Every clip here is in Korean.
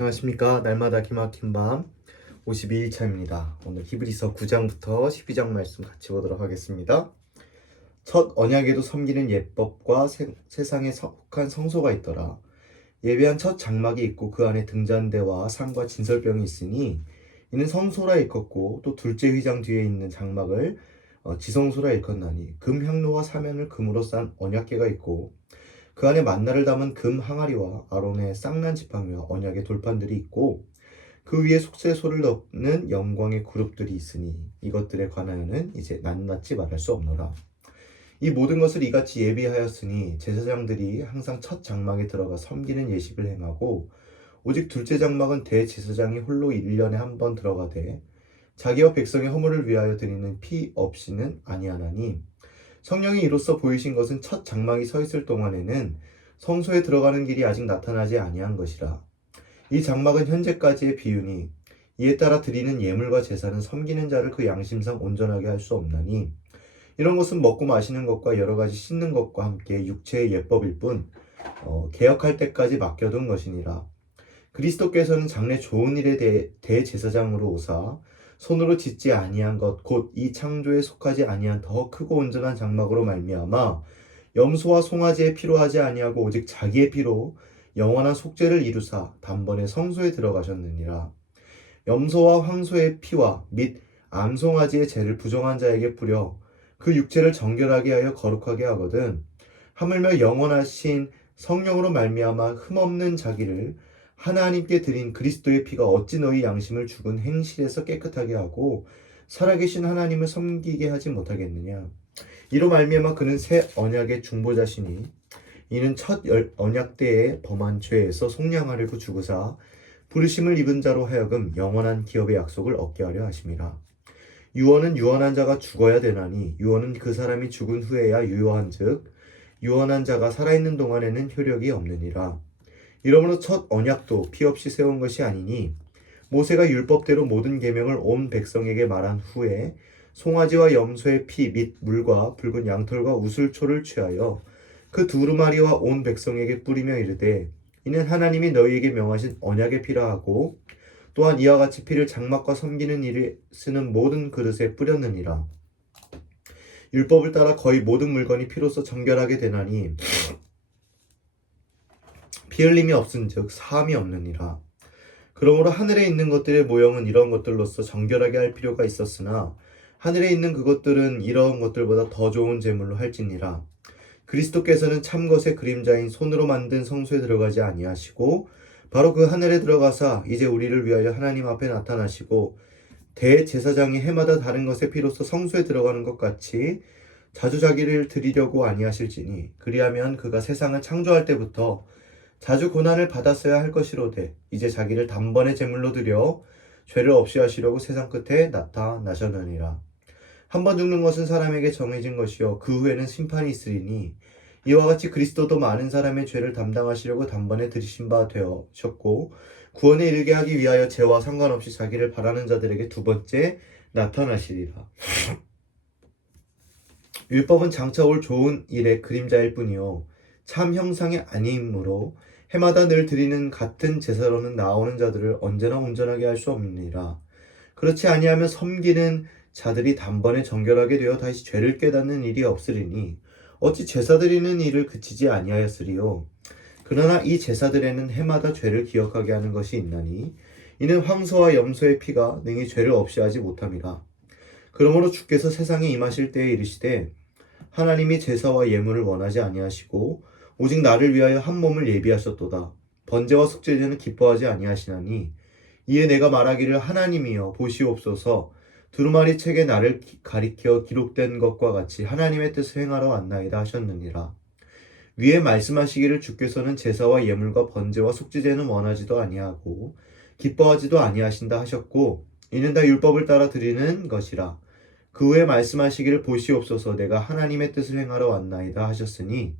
안녕하십니까. 날마다 기막힌 밤 52일차입니다. 오늘 히브리서 9장부터 12장 말씀 같이 보도록 하겠습니다. 첫 언약에도 섬기는 예법과 세상에 속한 성소가 있더라. 예배한 첫 장막이 있고 그 안에 등잔대와 상과 진설병이 있으니 이는 성소라 일컫고, 또 둘째 휘장 뒤에 있는 장막을 지성소라 일컫나니, 금 향로와 사면을 금으로 싼 언약궤가 있고 그 안에 만나를 담은 금 항아리와 아론의 쌍난 지팡이와 언약의 돌판들이 있고 그 위에 속죄소를 넣는 영광의 그룹들이 있으니 이것들에 관하여는 이제 낱낱이 말할 수 없노라. 이 모든 것을 이같이 예비하였으니 제사장들이 항상 첫 장막에 들어가 섬기는 예식을 행하고, 오직 둘째 장막은 대제사장이 홀로 1년에 한 번 들어가되 자기와 백성의 허물을 위하여 드리는 피 없이는 아니하나니, 성령이 이로써 보이신 것은 첫 장막이 서 있을 동안에는 성소에 들어가는 길이 아직 나타나지 아니한 것이라. 이 장막은 현재까지의 비유니, 이에 따라 드리는 예물과 제사는 섬기는 자를 그 양심상 온전하게 할 수 없나니, 이런 것은 먹고 마시는 것과 여러 가지 씻는 것과 함께 육체의 예법일 뿐 개혁할 때까지 맡겨둔 것이니라. 그리스도께서는 장래 좋은 일에 대해 대제사장으로 오사 손으로 짓지 아니한 것 곧 이 창조에 속하지 아니한 더 크고 온전한 장막으로 말미암아 염소와 송아지의 피로 하지 아니하고 오직 자기의 피로 영원한 속죄를 이루사 단번에 성소에 들어가셨느니라. 염소와 황소의 피와 및 암송아지의 죄를 부정한 자에게 뿌려 그 육체를 정결하게 하여 거룩하게 하거든, 하물며 영원하신 성령으로 말미암아 흠없는 자기를 하나님께 드린 그리스도의 피가 어찌 너희 양심을 죽은 행실에서 깨끗하게 하고 살아계신 하나님을 섬기게 하지 못하겠느냐. 이로 말미암아 그는 새 언약의 중보자시니, 이는 첫 언약 때에 범한 죄에서 속량하려고 죽으사 부르심을 입은 자로 하여금 영원한 기업의 약속을 얻게 하려 하심이라. 유언은 유언한 자가 죽어야 되나니, 유언은 그 사람이 죽은 후에야 유효한즉 유언한 자가 살아있는 동안에는 효력이 없느니라. 이러므로 첫 언약도 피 없이 세운 것이 아니니, 모세가 율법대로 모든 계명을 온 백성에게 말한 후에 송아지와 염소의 피 및 물과 붉은 양털과 우슬초를 취하여 그 두루마리와 온 백성에게 뿌리며 이르되, 이는 하나님이 너희에게 명하신 언약의 피라 하고, 또한 이와 같이 피를 장막과 섬기는 일에 쓰는 모든 그릇에 뿌렸느니라. 율법을 따라 거의 모든 물건이 피로써 정결하게 되나니, 피 흘림이 없은즉 사함이 없느니라. 그러므로 하늘에 있는 것들의 모형은 이런 것들로서 정결하게 할 필요가 있었으나 하늘에 있는 그것들은 이러한 것들보다 더 좋은 제물로 할지니라. 그리스도께서는 참것의 그림자인 손으로 만든 성소에 들어가지 아니하시고 바로 그 하늘에 들어가사 이제 우리를 위하여 하나님 앞에 나타나시고, 대제사장이 해마다 다른 것의 피로써 성소에 들어가는 것 같이 자주 자기를 드리려고 아니하실지니, 그리하면 그가 세상을 창조할 때부터 자주 고난을 받았어야 할 것이로되 이제 자기를 단번에 제물로 드려 죄를 없이 하시려고 세상 끝에 나타나셨느니라. 한 번 죽는 것은 사람에게 정해진 것이요 그 후에는 심판이 있으리니, 이와 같이 그리스도도 많은 사람의 죄를 담당하시려고 단번에 들이신 바 되셨고 구원에 이르게 하기 위하여 죄와 상관없이 자기를 바라는 자들에게 두 번째 나타나시리라. 율법은 장차 올 좋은 일의 그림자일 뿐이요 참 형상이 아니므로 해마다 늘 드리는 같은 제사로는 나오는 자들을 언제나 온전하게 할 수 없느니라. 그렇지 아니하면 섬기는 자들이 단번에 정결하게 되어 다시 죄를 깨닫는 일이 없으리니, 어찌 제사 드리는 일을 그치지 아니하였으리요. 그러나 이 제사들에는 해마다 죄를 기억하게 하는 것이 있나니, 이는 황소와 염소의 피가 능히 죄를 없이 하지 못함이라. 그러므로 주께서 세상에 임하실 때에 이르시되, 하나님이 제사와 예물을 원하지 아니하시고 오직 나를 위하여 한 몸을 예비하셨도다. 번제와 속죄제는 기뻐하지 아니하시나니, 이에 내가 말하기를 하나님이여 보시옵소서, 두루마리 책에 나를 가리켜 기록된 것과 같이 하나님의 뜻을 행하러 왔나이다 하셨느니라. 위에 말씀하시기를 주께서는 제사와 예물과 번제와 속죄제는 원하지도 아니하고 기뻐하지도 아니하신다 하셨고, 이는 다 율법을 따라 드리는 것이라. 그 후에 말씀하시기를 보시옵소서, 내가 하나님의 뜻을 행하러 왔나이다 하셨으니,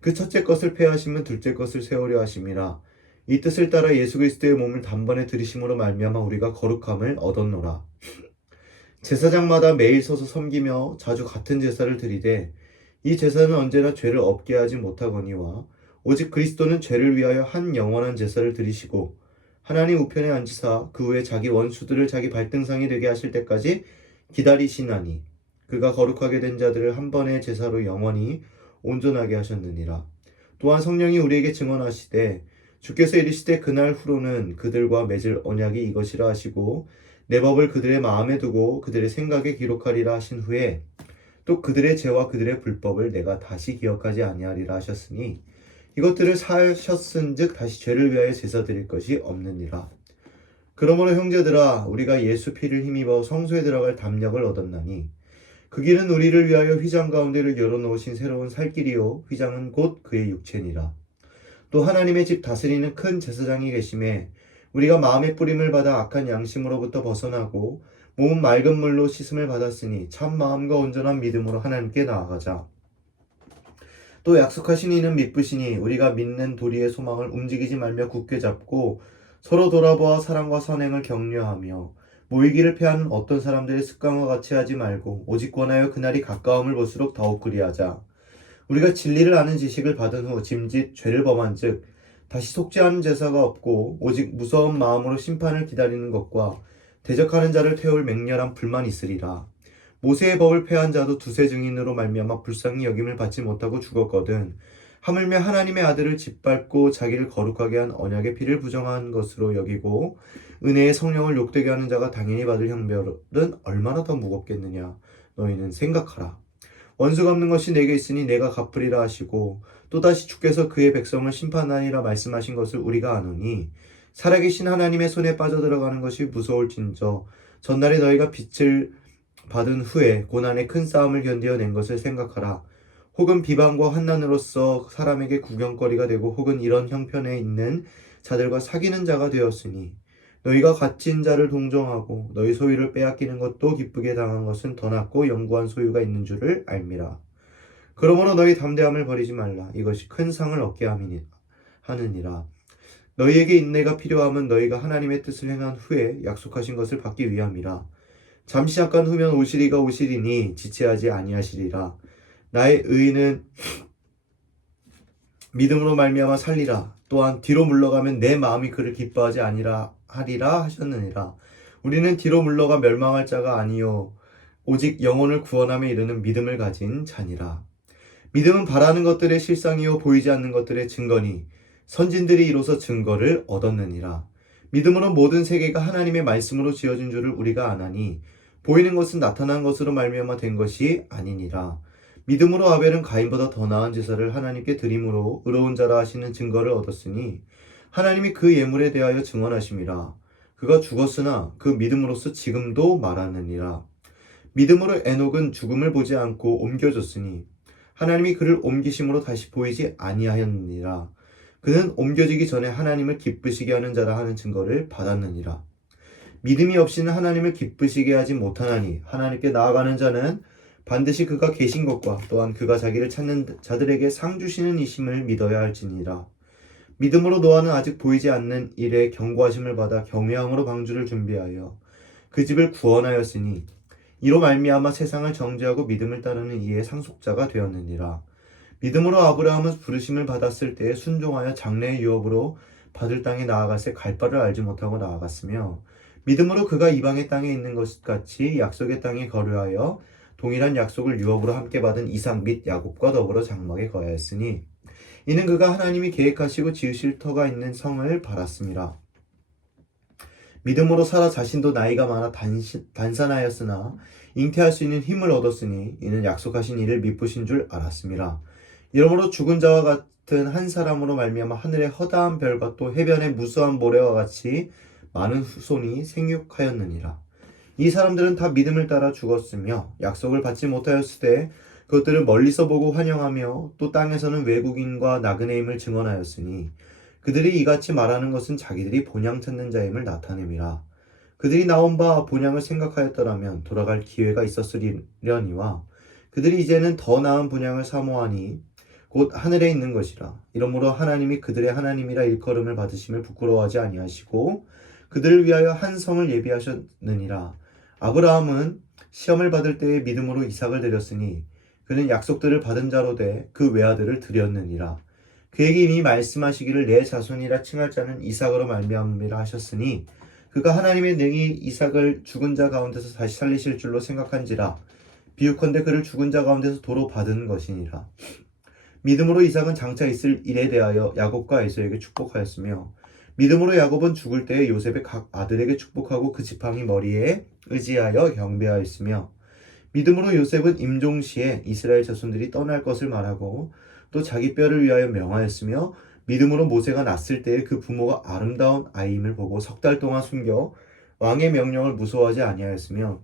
그 첫째 것을 폐하시면 둘째 것을 세우려 하심이라. 이 뜻을 따라 예수 그리스도의 몸을 단번에 들이심으로 말미암아 우리가 거룩함을 얻었노라. 제사장마다 매일 서서 섬기며 자주 같은 제사를 드리되 이 제사는 언제나 죄를 없게 하지 못하거니와 오직 그리스도는 죄를 위하여 한 영원한 제사를 드리시고 하나님 우편에 앉으사 그 후에 자기 원수들을 자기 발등상이 되게 하실 때까지 기다리시나니 그가 거룩하게 된 자들을 한 번의 제사로 영원히 온전하게 하셨느니라. 또한 성령이 우리에게 증언하시되 주께서 이르시되 그날 후로는 그들과 맺을 언약이 이것이라 하시고 내 법을 그들의 마음에 두고 그들의 생각에 기록하리라 하신 후에 또 그들의 죄와 그들의 불법을 내가 다시 기억하지 아니하리라 하셨으니 이것들을 사셨은즉 다시 죄를 위하여 제사 드릴 것이 없느니라. 그러므로 형제들아 우리가 예수 피를 힘입어 성소에 들어갈 담력을 얻었나니 그 길은 우리를 위하여 휘장 가운데를 열어놓으신 새로운 살 길이요 휘장은 곧 그의 육체니라. 또 하나님의 집 다스리는 큰 제사장이 계심에 우리가 마음의 뿌림을 받아 악한 양심으로부터 벗어나고 몸은 맑은 물로 씻음을 받았으니 참 마음과 온전한 믿음으로 하나님께 나아가자. 또 약속하신 이는 믿으시니 우리가 믿는 도리의 소망을 움직이지 말며 굳게 잡고 서로 돌아보아 사랑과 선행을 격려하며 모이기를 패하는 어떤 사람들의 습관과 같이 하지 말고 오직 권하여 그날이 가까움을 볼수록 더욱 그리하자. 우리가 진리를 아는 지식을 받은 후 짐짓 죄를 범한즉 다시 속죄하는 제사가 없고 오직 무서운 마음으로 심판을 기다리는 것과 대적하는 자를 태울 맹렬한 불만이 있으리라. 모세의 법을 폐한 자도 두세 증인으로 말미암아 불쌍히 여김을 받지 못하고 죽었거든. 하물며 하나님의 아들을 짓밟고 자기를 거룩하게 한 언약의 피를 부정한 것으로 여기고 은혜의 성령을 욕되게 하는 자가 당연히 받을 형벌은 얼마나 더 무겁겠느냐. 너희는 생각하라. 원수 갚는 것이 내게 있으니 내가 갚으리라 하시고 또다시 주께서 그의 백성을 심판하리라 말씀하신 것을 우리가 아노니 살아계신 하나님의 손에 빠져들어가는 것이 무서울진저 전날에 너희가 빛을 받은 후에 고난의 큰 싸움을 견디어낸 것을 생각하라. 혹은 비방과 환난으로서 사람에게 구경거리가 되고 혹은 이런 형편에 있는 자들과 사귀는 자가 되었으니 너희가 갇힌 자를 동정하고 너희 소유를 빼앗기는 것도 기쁘게 당한 것은 더 낫고 영구한 소유가 있는 줄을 알미라. 그러므로 너희 담대함을 버리지 말라. 이것이 큰 상을 얻게 하느니라. 너희에게 인내가 필요함은 너희가 하나님의 뜻을 행한 후에 약속하신 것을 받기 위함이라. 잠시 잠깐 후면 오시리가 오시리니 지체하지 아니하시리라. 나의 의인은 믿음으로 말미암아 살리라. 또한 뒤로 물러가면 내 마음이 그를 기뻐하지 아니라 하리라 하셨느니라. 우리는 뒤로 물러가 멸망할 자가 아니요 오직 영혼을 구원함에 이르는 믿음을 가진 자니라. 믿음은 바라는 것들의 실상이요 보이지 않는 것들의 증거니 선진들이 이로써 증거를 얻었느니라. 믿음으로 모든 세계가 하나님의 말씀으로 지어진 줄을 우리가 아나니 보이는 것은 나타난 것으로 말미암아 된 것이 아니니라. 믿음으로 아벨은 가인보다 더 나은 제사를 하나님께 드림으로 의로운 자라 하시는 증거를 얻었으니 하나님이 그 예물에 대하여 증언하심이라. 그가 죽었으나 그 믿음으로써 지금도 말하느니라. 믿음으로 에녹은 죽음을 보지 않고 옮겨졌으니 하나님이 그를 옮기심으로 다시 보이지 아니하였느니라. 그는 옮겨지기 전에 하나님을 기쁘시게 하는 자라 하는 증거를 받았느니라. 믿음이 없이는 하나님을 기쁘시게 하지 못하나니 하나님께 나아가는 자는 반드시 그가 계신 것과 또한 그가 자기를 찾는 자들에게 상 주시는 이심을 믿어야 할지니라. 믿음으로 노아는 아직 보이지 않는 일에 경고하심을 받아 경외함으로 방주를 준비하여 그 집을 구원하였으니 이로 말미암아 세상을 정죄하고 믿음을 따르는 이의 상속자가 되었느니라. 믿음으로 아브라함은 부르심을 받았을 때에 순종하여 장래의 유업으로 받을 땅에 나아갈새 갈 바를 알지 못하고 나아갔으며 믿음으로 그가 이방의 땅에 있는 것 같이 약속의 땅에 거류하여 동일한 약속을 유업으로 함께 받은 이삭 및 야곱과 더불어 장막에 거하였으니 이는 그가 하나님이 계획하시고 지으실 터가 있는 성을 바랐습니다. 믿음으로 사라 자신도 나이가 많아 단산하였으나 잉태할 수 있는 힘을 얻었으니 이는 약속하신 이를 미쁘신 줄 알았습니다. 이러므로 죽은 자와 같은 한 사람으로 말미암아 하늘의 허다한 별과 또 해변의 무수한 모래와 같이 많은 후손이 생육하였느니라. 이 사람들은 다 믿음을 따라 죽었으며 약속을 받지 못하였을 때 그것들을 멀리서 보고 환영하며 또 땅에서는 외국인과 나그네임을 증언하였으니 그들이 이같이 말하는 것은 자기들이 본향 찾는 자임을 나타냄이라. 그들이 나온 바 본향을 생각하였더라면 돌아갈 기회가 있었으려니와 그들이 이제는 더 나은 본향을 사모하니 곧 하늘에 있는 것이라. 이러므로 하나님이 그들의 하나님이라 일컬음을 받으심을 부끄러워하지 아니하시고 그들을 위하여 한 성을 예비하셨느니라. 아브라함은 시험을 받을 때에 믿음으로 이삭을 드렸으니 그는 약속들을 받은 자로 돼 그 외아들을 드렸느니라. 그에게 이미 말씀하시기를 내 자손이라 칭할 자는 이삭으로 말미암음이라 하셨으니 그가 하나님의 능히 이삭을 죽은 자 가운데서 다시 살리실 줄로 생각한지라. 비유컨대 그를 죽은 자 가운데서 도로 받은 것이니라. 믿음으로 이삭은 장차 있을 일에 대하여 야곱과 에서에게 축복하였으며 믿음으로 야곱은 죽을 때에 요셉의 각 아들에게 축복하고 그 지팡이 머리에 의지하여 경배하였으며 믿음으로 요셉은 임종시에 이스라엘 자손들이 떠날 것을 말하고 또 자기 뼈를 위하여 명하였으며 믿음으로 모세가 낳았을 때에 그 부모가 아름다운 아이임을 보고 석 달 동안 숨겨 왕의 명령을 무서워하지 아니하였으며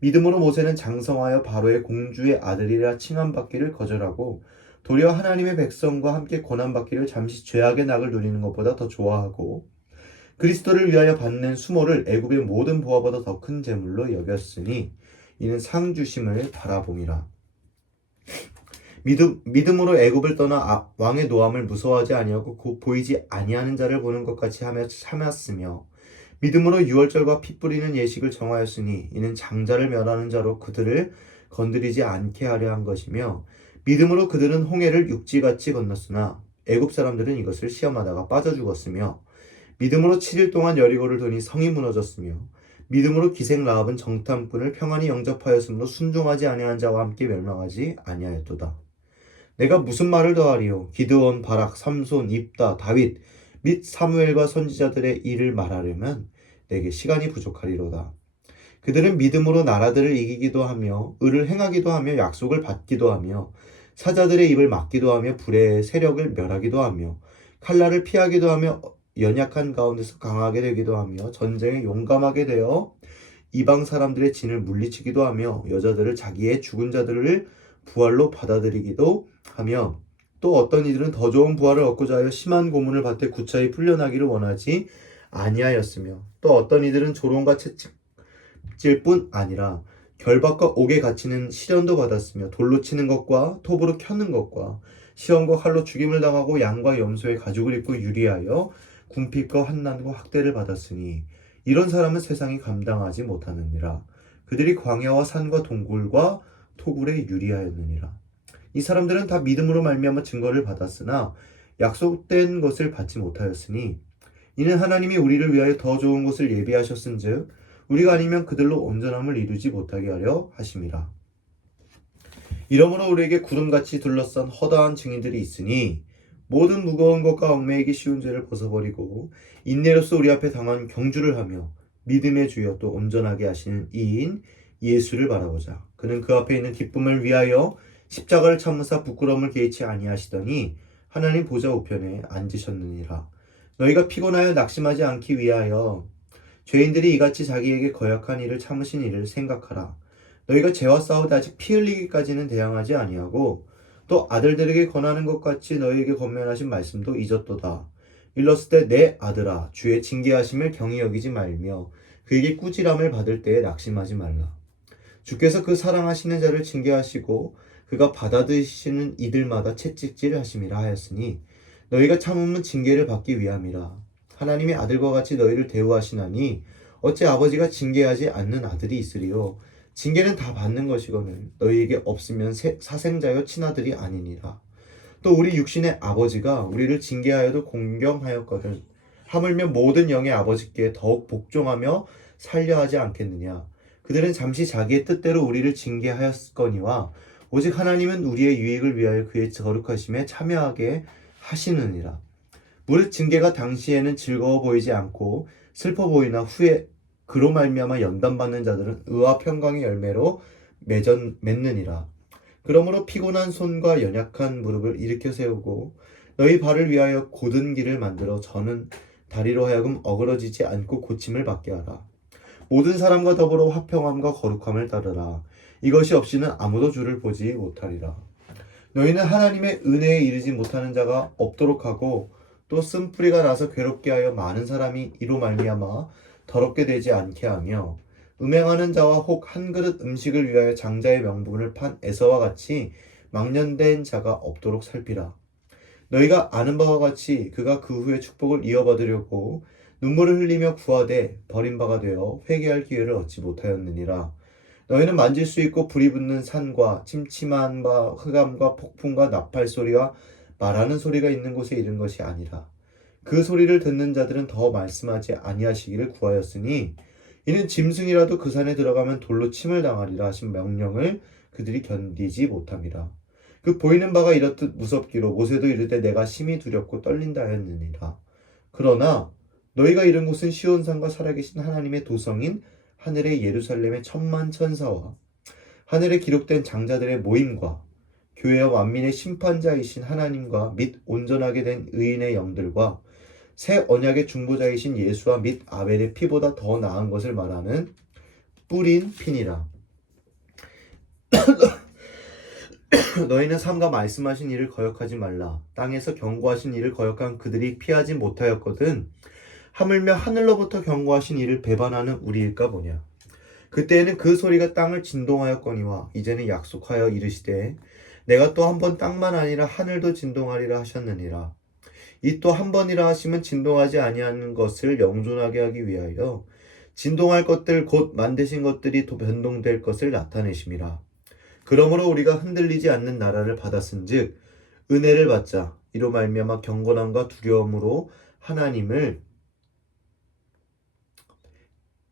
믿음으로 모세는 장성하여 바로의 공주의 아들이라 칭함받기를 거절하고 도리어 하나님의 백성과 함께 고난받기를 잠시 죄악의 낙을 누리는 것보다 더 좋아하고 그리스도를 위하여 받는 수모를 애굽의 모든 보화보다 더 큰 재물로 여겼으니 이는 상 주심을 바라봄이라. 믿음으로 애굽을 떠나 왕의 노함을 무서워하지 아니하고 곧 보이지 아니하는 자를 보는 것 같이 하며 참았으며 믿음으로 유월절과 피 뿌리는 예식을 정하였으니 이는 장자를 멸하는 자로 그들을 건드리지 않게 하려 한 것이며 믿음으로 그들은 홍해를 육지같이 건넜으나 애굽 사람들은 이것을 시험하다가 빠져 죽었으며 믿음으로 7일 동안 여리고를 도니 성이 무너졌으며 믿음으로 기생 라합은 정탐꾼을 평안히 영접하였으므로 순종하지 아니한 자와 함께 멸망하지 아니하였도다. 내가 무슨 말을 더하리요? 기드온, 바락, 삼손, 입다, 다윗 및 사무엘과 선지자들의 일을 말하려면 내게 시간이 부족하리로다. 그들은 믿음으로 나라들을 이기기도 하며 의를 행하기도 하며 약속을 받기도 하며 사자들의 입을 막기도 하며 불의 세력을 멸하기도 하며 칼날을 피하기도 하며 연약한 가운데서 강하게 되기도 하며 전쟁에 용감하게 되어 이방 사람들의 진을 물리치기도 하며 여자들을 자기의 죽은 자들을 부활로 받아들이기도 하며 또 어떤 이들은 더 좋은 부활을 얻고자 하여 심한 고문을 받되 구차히 풀려나기를 원하지 아니하였으며 또 어떤 이들은 조롱과 채찍질 뿐 아니라 결박과 옥에 갇히는 시련도 받았으며 돌로 치는 것과 톱으로 켜는 것과 시험과 칼로 죽임을 당하고 양과 염소의 가죽을 입고 유리하여 궁핍과 환난과 학대를 받았으니 이런 사람은 세상이 감당하지 못하느니라. 그들이 광야와 산과 동굴과 토굴에 유리하였느니라. 이 사람들은 다 믿음으로 말미암아 증거를 받았으나 약속된 것을 받지 못하였으니 이는 하나님이 우리를 위하여 더 좋은 것을 예비하셨은즉 우리가 아니면 그들로 온전함을 이루지 못하게 하려 하심이라. 이러므로 우리에게 구름같이 둘러싼 허다한 증인들이 있으니 모든 무거운 것과 얽매이기 쉬운 죄를 벗어버리고 인내로써 우리 앞에 당한 경주를 하며 믿음의 주여 또 온전하게 하시는 이인 예수를 바라보자. 그는 그 앞에 있는 기쁨을 위하여 십자가를 참으사 부끄러움을 개의치 아니하시더니 하나님 보좌 우편에 앉으셨느니라. 너희가 피곤하여 낙심하지 않기 위하여 죄인들이 이같이 자기에게 거역한 일을 참으신 일을 생각하라. 너희가 죄와 싸우되 아직 피 흘리기까지는 대항하지 아니하고 또 아들들에게 권하는 것 같이 너희에게 권면하신 말씀도 잊었도다. 일렀을 때 내 아들아 주의 징계하심을 경히 여기지 말며 그에게 꾸지람을 받을 때에 낙심하지 말라. 주께서 그 사랑하시는 자를 징계하시고 그가 받아들이시는 이들마다 채찍질 하심이라 하였으니 너희가 참음은 징계를 받기 위함이라. 하나님의 아들과 같이 너희를 대우하시나니 어찌 아버지가 징계하지 않는 아들이 있으리요. 징계는 다 받는 것이거늘 너희에게 없으면 사생자여 친아들이 아니니라. 또 우리 육신의 아버지가 우리를 징계하여도 공경하였거든 하물며 모든 영의 아버지께 더욱 복종하며 살려하지 않겠느냐. 그들은 잠시 자기의 뜻대로 우리를 징계하였거니와 오직 하나님은 우리의 유익을 위하여 그의 거룩하심에 참여하게 하시느니라. 무릇 징계가 당시에는 즐거워 보이지 않고 슬퍼 보이나 후에 그로 말미암아 연단받는 자들은 의와 평강의 열매로 맺느니라. 그러므로 피곤한 손과 연약한 무릎을 일으켜 세우고 너희 발을 위하여 곧은 길을 만들어 저는 다리로 하여금 어그러지지 않고 고침을 받게 하라. 모든 사람과 더불어 화평함과 거룩함을 따르라. 이것이 없이는 아무도 주를 보지 못하리라. 너희는 하나님의 은혜에 이르지 못하는 자가 없도록 하고 또 쓴뿌리가 나서 괴롭게 하여 많은 사람이 이로 말미암아 더럽게 되지 않게 하며 음행하는 자와 혹 한 그릇 음식을 위하여 장자의 명분을 판 에서와 같이 망년된 자가 없도록 살피라. 너희가 아는 바와 같이 그가 그 후에 축복을 이어받으려고 눈물을 흘리며 구하되 버림바가 되어 회개할 기회를 얻지 못하였느니라. 너희는 만질 수 있고 불이 붙는 산과 침침함과 흑암과 폭풍과 나팔 소리와 말하는 소리가 있는 곳에 이른 것이 아니라 그 소리를 듣는 자들은 더 말씀하지 아니하시기를 구하였으니 이는 짐승이라도 그 산에 들어가면 돌로 침을 당하리라 하신 명령을 그들이 견디지 못함이라. 그 보이는 바가 이렇듯 무섭기로 모세도 이르되 내가 심히 두렵고 떨린다 하였느니라. 그러나 너희가 이른 곳은 시온산과 살아계신 하나님의 도성인 하늘의 예루살렘의 천만 천사와 하늘에 기록된 장자들의 모임과 교회와 만민의 심판자이신 하나님과 및 온전하게 된 의인의 영들과 새 언약의 중보자이신 예수와 및 아벨의 피보다 더 나은 것을 말하는 뿌린 피니라. 너희는 삼가 말씀하신 일을 거역하지 말라. 땅에서 경고하신 일을 거역한 그들이 피하지 못하였거든. 하물며 하늘로부터 경고하신 일을 배반하는 우리일까 보냐. 그때에는 그 소리가 땅을 진동하였거니와 이제는 약속하여 이르시되 내가 또 한 번 땅만 아니라 하늘도 진동하리라 하셨느니라. 이 또 한 번이라 하시면 진동하지 아니하는 것을 영존하게 하기 위하여 진동할 것들 곧 만드신 것들이 또 변동될 것을 나타내심이라. 그러므로 우리가 흔들리지 않는 나라를 받았은즉 은혜를 받자. 이로 말미암아 경건함과 두려움으로 하나님을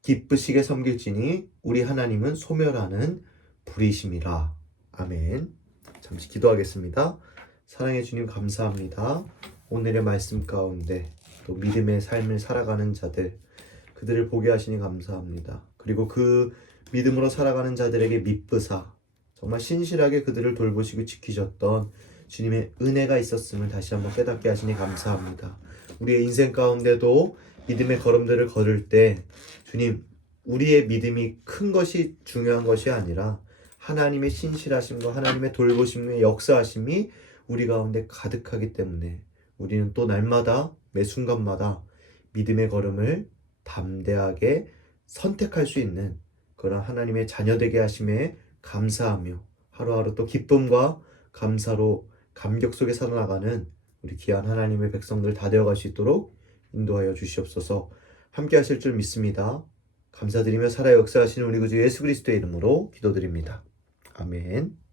기쁘시게 섬길지니 우리 하나님은 소멸하는 불이심이라. 아멘. 잠시 기도하겠습니다. 사랑해 주님 감사합니다. 오늘의 말씀 가운데 또 믿음의 삶을 살아가는 자들, 그들을 보게 하시니 감사합니다. 그리고 그 믿음으로 살아가는 자들에게 미쁘사 정말 신실하게 그들을 돌보시고 지키셨던 주님의 은혜가 있었음을 다시 한번 깨닫게 하시니 감사합니다. 우리의 인생 가운데도 믿음의 걸음들을 걸을 때 주님, 우리의 믿음이 큰 것이 중요한 것이 아니라 하나님의 신실하심과 하나님의 돌보심의 역사하심이 우리 가운데 가득하기 때문에 우리는 또 날마다 매 순간마다 믿음의 걸음을 담대하게 선택할 수 있는 그런 하나님의 자녀되게 하심에 감사하며 하루하루 또 기쁨과 감사로 감격 속에 살아나가는 우리 귀한 하나님의 백성들 다 되어갈 수 있도록 인도하여 주시옵소서. 함께 하실 줄 믿습니다. 감사드리며 살아 역사하시는 우리 구주 예수 그리스도의 이름으로 기도드립니다. 아멘.